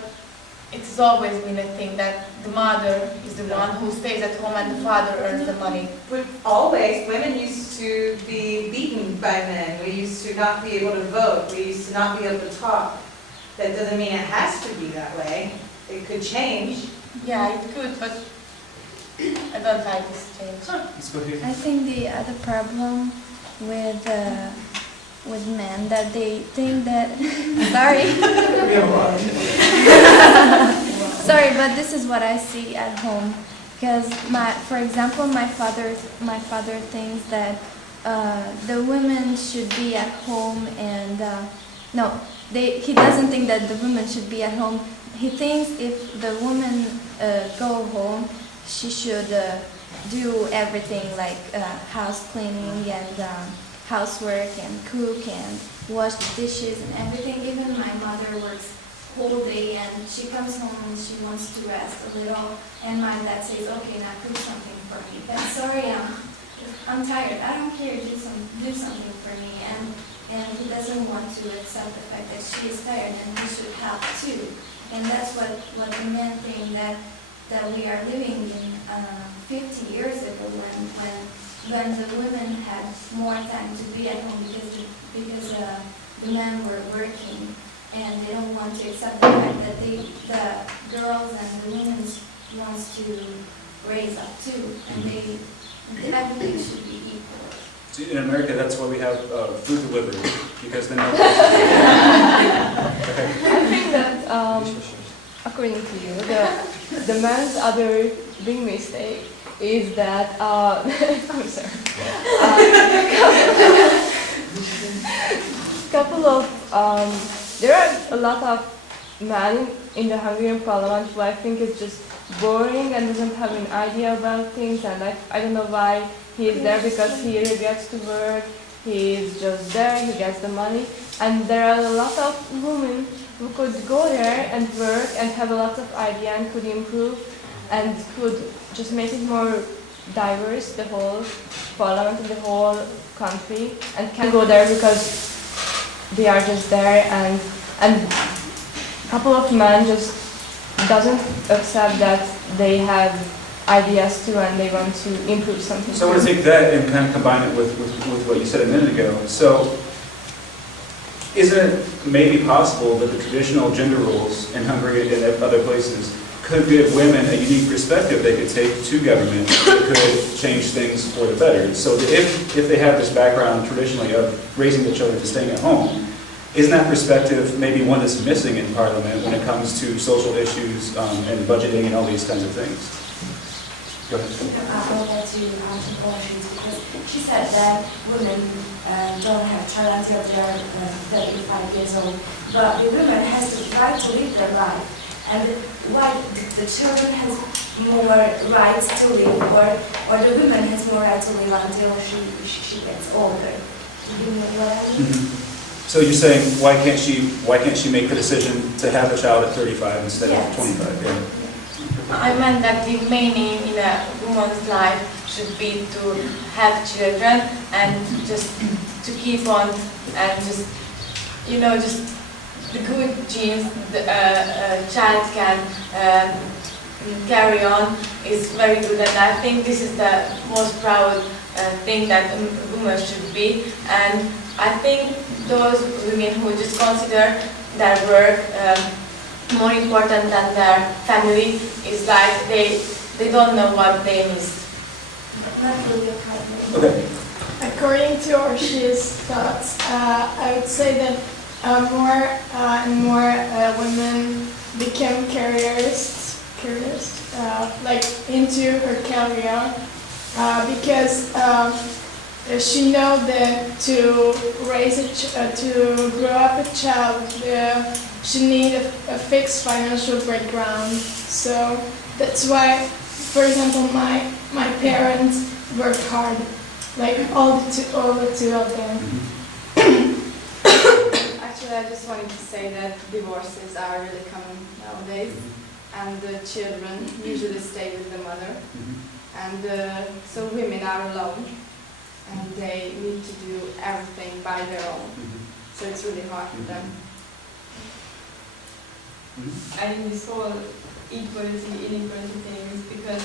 it's always been a thing that the mother is the one who stays at home and the father earns the money. But always, women used to be beaten by men. We used to not be able to vote. We used to not be able to talk. That doesn't mean it has to be that way. It could change. Yeah, it could, but I don't like this change. Let's go here. I think the other problem with men that they think that sorry, but this is what I see at home, because for example, my father thinks that the women should be at home, and he doesn't think that the women should be at home. He thinks if the woman go home, she should do everything like house cleaning and housework and cook and wash the dishes and everything. Even my mother works whole day and she comes home and she wants to rest a little, and my dad says, okay, now cook something for me. But sorry, I'm tired. I don't care. Do something for me. And he doesn't want to accept the fact that she is tired and he should help too. And that's what the men think that we are living in 50 years ago, when the women had more time to be at home because the men were working, and they don't want to accept the fact that the girls and the women wants to raise up too, and everything should be equal. See, in America, that's why we have food delivery, because then. I think that according to you, the man's other big mistake is that I'm sorry. There are a lot of men in the Hungarian parliament who I think is just boring and doesn't have an idea about things, and I don't know why he is there, because he really gets to work, he is just there, he gets the money, and there are a lot of women who could go there and work and have a lot of idea and could improve and could just make it more diverse, the whole parliament and the whole country, and can go there because they are just there, and a couple of men just doesn't accept that they have ideas too and they want to improve something. So I want to take that and kind of combine it with what you said a minute ago. So isn't it maybe possible that the traditional gender roles in Hungary and other places could give women a unique perspective they could take to government that could change things for the better? So that if they have this background traditionally of raising the children to staying at home, isn't that perspective maybe one that's missing in Parliament when it comes to social issues and budgeting and all these kinds of things? Go ahead. I would like to answer questions because she said that women don't have child until they are 35 years old, but the woman has the right to live their life. And why the children has more rights to live, or the woman has more right to live until she gets older. Do you know what I mean? Mm-hmm. So you're saying why can't she make the decision to have a child at 35 instead of 25? Yeah. I meant that the main aim in a woman's life should be to have children and just to keep on and just, you know, just the good genes the child can carry on is very good, and I think this is the most proud thing that a woman should be. And I think those women who just consider their work more important than their family is like they don't know what they miss. Okay. According to Orshi's thoughts, I would say that more and more women become careerists, like into her career, because she knows that to raise to grow up a child, she needs a fixed financial background. So that's why, for example, my parents work hard, like all the two of them. Actually, I just wanted to say that divorces are really common nowadays, and the children usually stay with the mother, and so women are alone, and they need to do everything by their own, so it's really hard for them. I think this whole equality, inequality thing is because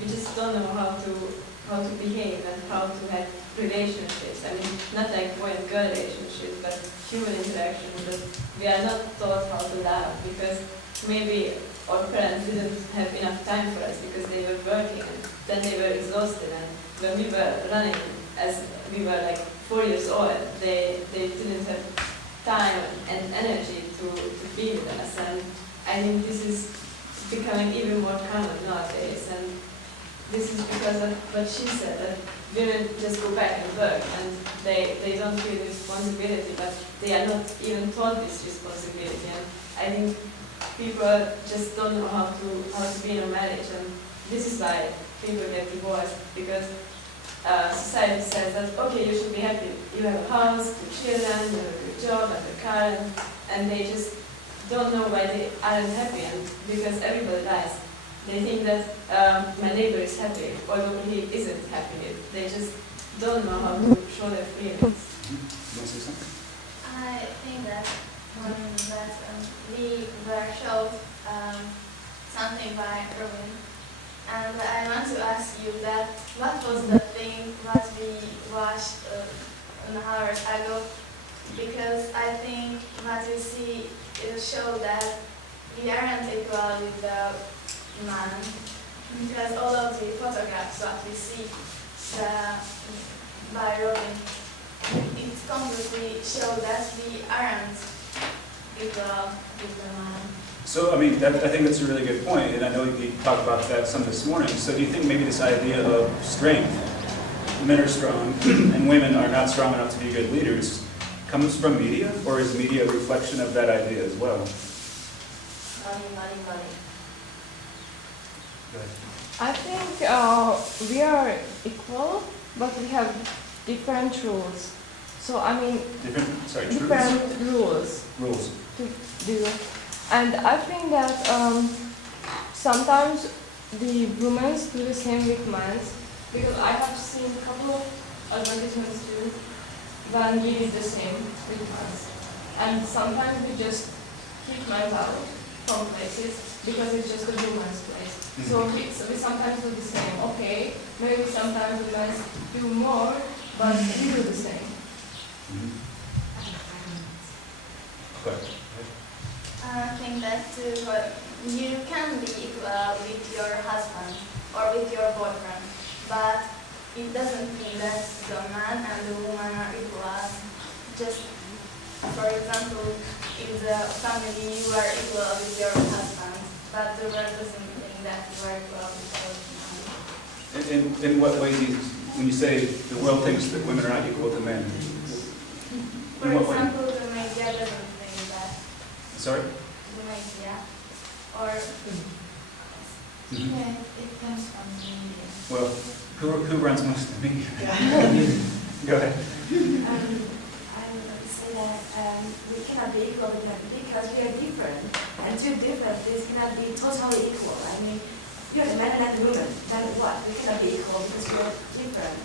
we just don't know how to behave and how to have relationships. I mean, not like boy and girl relationships, but human interactions. But we are not taught how to love because maybe our parents didn't have enough time for us because they were working and then they were exhausted. And when we were running, as we were like 4 years old, they didn't have time and energy to be with us. And I think this is becoming even more common nowadays. And this is because of what she said, that women just go back and work and they don't feel the responsibility, but they are not even taught this responsibility. And I think people just don't know how to be in a marriage, and this is why people get divorced, because society says that, okay, you should be happy. You have a house, 2 children, you have a good job and a car, and they just don't know why they aren't happy, and because everybody dies. They think that my neighbor is happy, although he isn't happy. They just don't know how to show their feelings. I think that we were showed something by Robin, and I want to ask you that what was the thing what we watched an hour ago, because I think what we see is show that we aren't equal with the man, because all of the photographs what we see by Robin, it completely show that we aren't equal with the man. So, I mean, I think that's a really good point, and I know you talked about that some this morning. So do you think maybe this idea of strength, men are strong and women are not strong enough to be good leaders, comes from media, or is media a reflection of that idea as well? Money. I think we are equal, but we have different rules. So I mean, different rules to do. And I think that sometimes the women do the same with men, because I have seen a couple of advertisements too when we did the same with men. And sometimes we just kick men out from places because it's just a woman's place. So we sometimes do the same. Okay, maybe sometimes the men do more, but we do the same. I think that you can be equal with your husband or with your boyfriend, but it doesn't mean that the man and the woman are equal. Just, for example, in the family you are equal with your husband, but the world doesn't think that you are equal with your man. In what way do you, when you say the world thinks that women are not equal to men? For example, the media doesn't think that. Sorry? The media. Or Yeah, it comes from the media. Well, who runs most of the media? Go ahead. I would say that we cannot be equal with them because we are different, and two different things cannot be totally equal. I mean, you're the man and I'm the woman. Then what? We cannot be equal because we are different.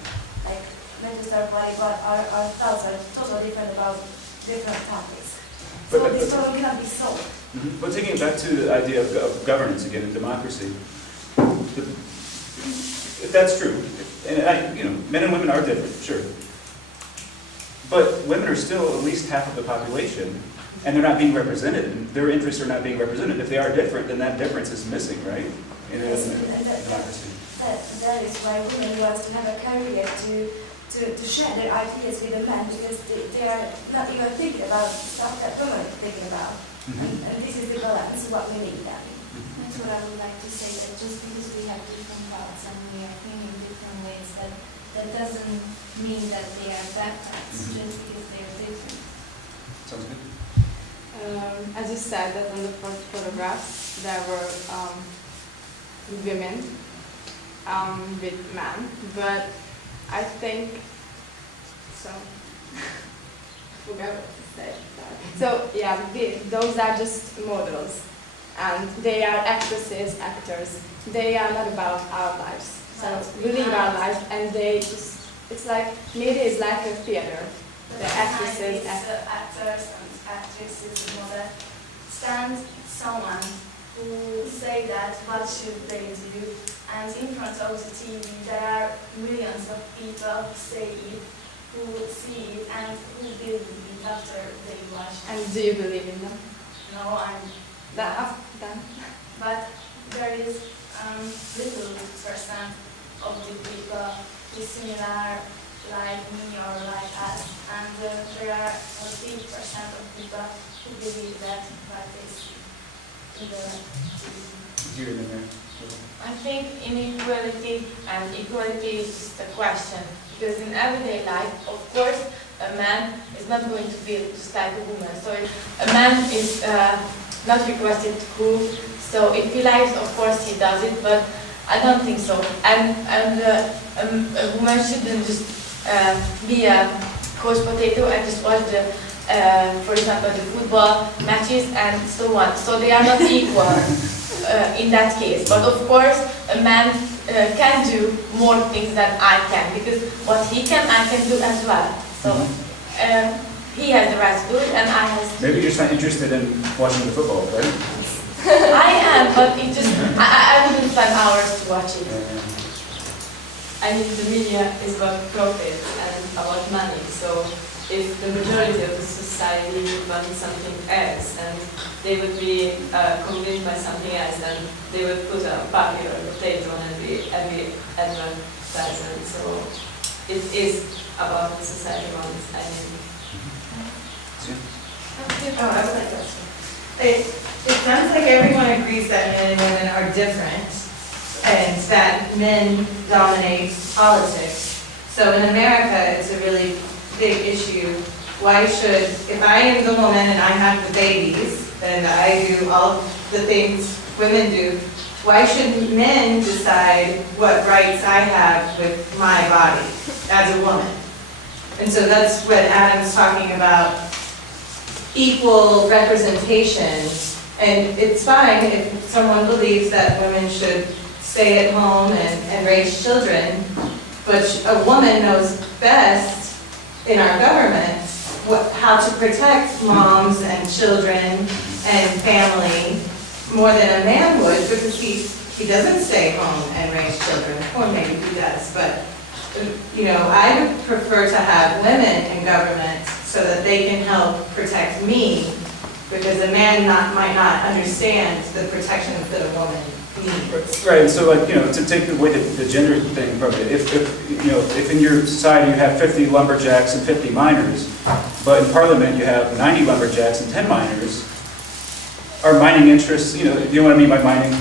Like, not just our body, but our thoughts are totally different about different topics. So this problem cannot be solved. But taking it back to the idea of governance again and democracy, if that's true, and men and women are different, sure. But women are still at least half of the population, and they're not being represented. And their interests are not being represented. If they are different, then that difference is missing, right? In a democracy. That is why women want to have a career to share their ideas with the men, because they are not even thinking about stuff that women are thinking about. And this is the balance, what we need then. That's what I would like to say, that just because we have different thoughts and we are thinking different ways, that doesn't mean that they are bad thoughts, just because they are different. Sounds good. As you said, that on the first photographs there were women with men, but I think so. I forgot what to say. So yeah, those are just models, and they are actresses, actors. They are not about our lives. So we live our lives, and it's like media is like a theater. The actresses, actors and actresses, model, stands someone who say that what should they do, and in front of the TV there are millions of people who say it, who see it, and who believe it after they watch. And do you believe in them? No, I'm That. but there is little percent of the people who similar like me or like us, and there are a big percent of people who believe that what they see in the TV. I think inequality and equality is just a question, because in everyday life, of course, a man is not going to be just like a woman. So if a man is not requested to cook, so if he likes, of course he does it, but I don't think so. And a woman shouldn't just be a couch potato and just watch the, for example, the football matches and so on. So they are not equal in that case. But of course, a man can do more things than I can, because what he can, I can do as well. So he has the right to do it, and I have. Maybe you're just not interested in watching the football, right? I am, but it just I wouldn't spend hours to watch it. I mean, the media is about profit and about money. So if the majority of the society would want something else and they would be convinced by something else, then they would put a puppy or a potato on every advertisement. So it is about what society wants. I mean. It sounds like everyone agrees that men and women are different and that men dominate politics. So in America, it's a really big issue. Why should, if I am the woman and I have the babies and I do all the things women do, why should men decide what rights I have with my body as a woman? And so that's what Adam's talking about, equal representation. And it's fine if someone believes that women should stay at home and raise children, but a woman knows best in our government how to protect moms and children and family more than a man would, because he doesn't stay home and raise children, or maybe he does, but I would prefer to have women in government so that they can help protect me, because a man might not understand the protections that a woman needs. Right, and so to take away the gender thing from it, if in your society you have 50 lumberjacks and 50 miners, but in Parliament you have 90 lumberjacks and 10 miners, are mining interests, do you know what I mean by mining?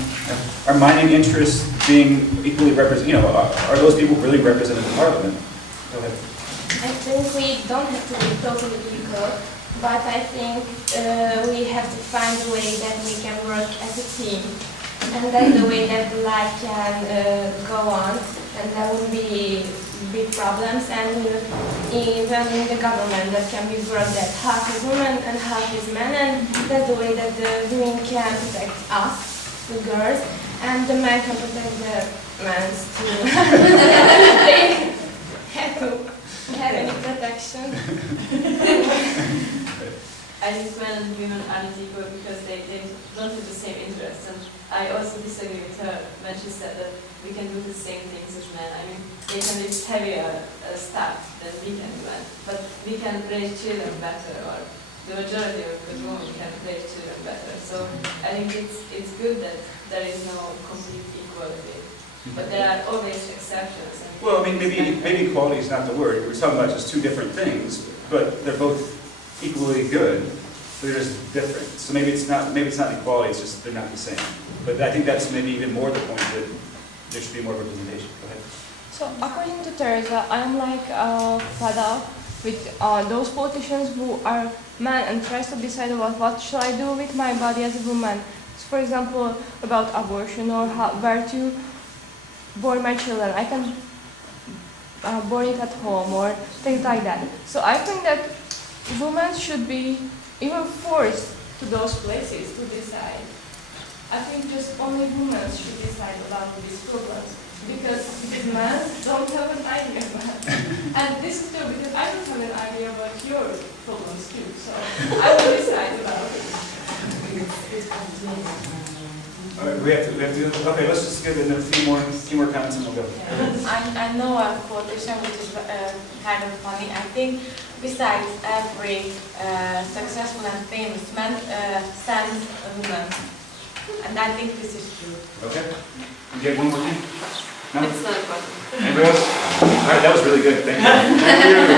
Are mining interests being equally represented, are those people really represented in Parliament? Go ahead. I think we don't have to be totally equal, but I think we have to find a way that we can work as a team. And that's the way that life can go on, and there will be big problems. And even in the government, that can be worked that half is women and half is men, and that's the way that the women can protect us, the girls, and the men can protect the men too. They have to have any protection. I think men and women are not equal because they don't have the same interests. And I also disagree with her when she said that we can do the same things as men. I mean, they can lift heavier stuff than we can do, but we can raise children better, or the majority of the women can raise children better. So I think it's good that there is no complete equality, but there are always exceptions. Well, I mean, maybe equality is not the word. We're talking about just two different things, but they're both equally good. They're just different. So maybe it's not equality. It's just they're not the same. But I think that's maybe even more the point, that there should be more representation. Go ahead. So according to Teresa, I'm fed up with those politicians who are men and tries to decide about what shall I do with my body as a woman. So for example, about abortion or where to born my children. I can born it at home or things like that. So I think that women should be even forced to those places to decide. I think just only women should decide about these problems, because men don't have an idea about it. And this is true because I don't have an idea about your problems too, so I will decide about it. All right, we have to. Okay, let's just give it a few more comments and we'll go. I know a quotation which is kind of funny. I think besides every successful and famous man stands a woman. And I think this is true. Okay. You have one more thing? No? It's not a question. Anybody else? All right, that was really good. Thank you.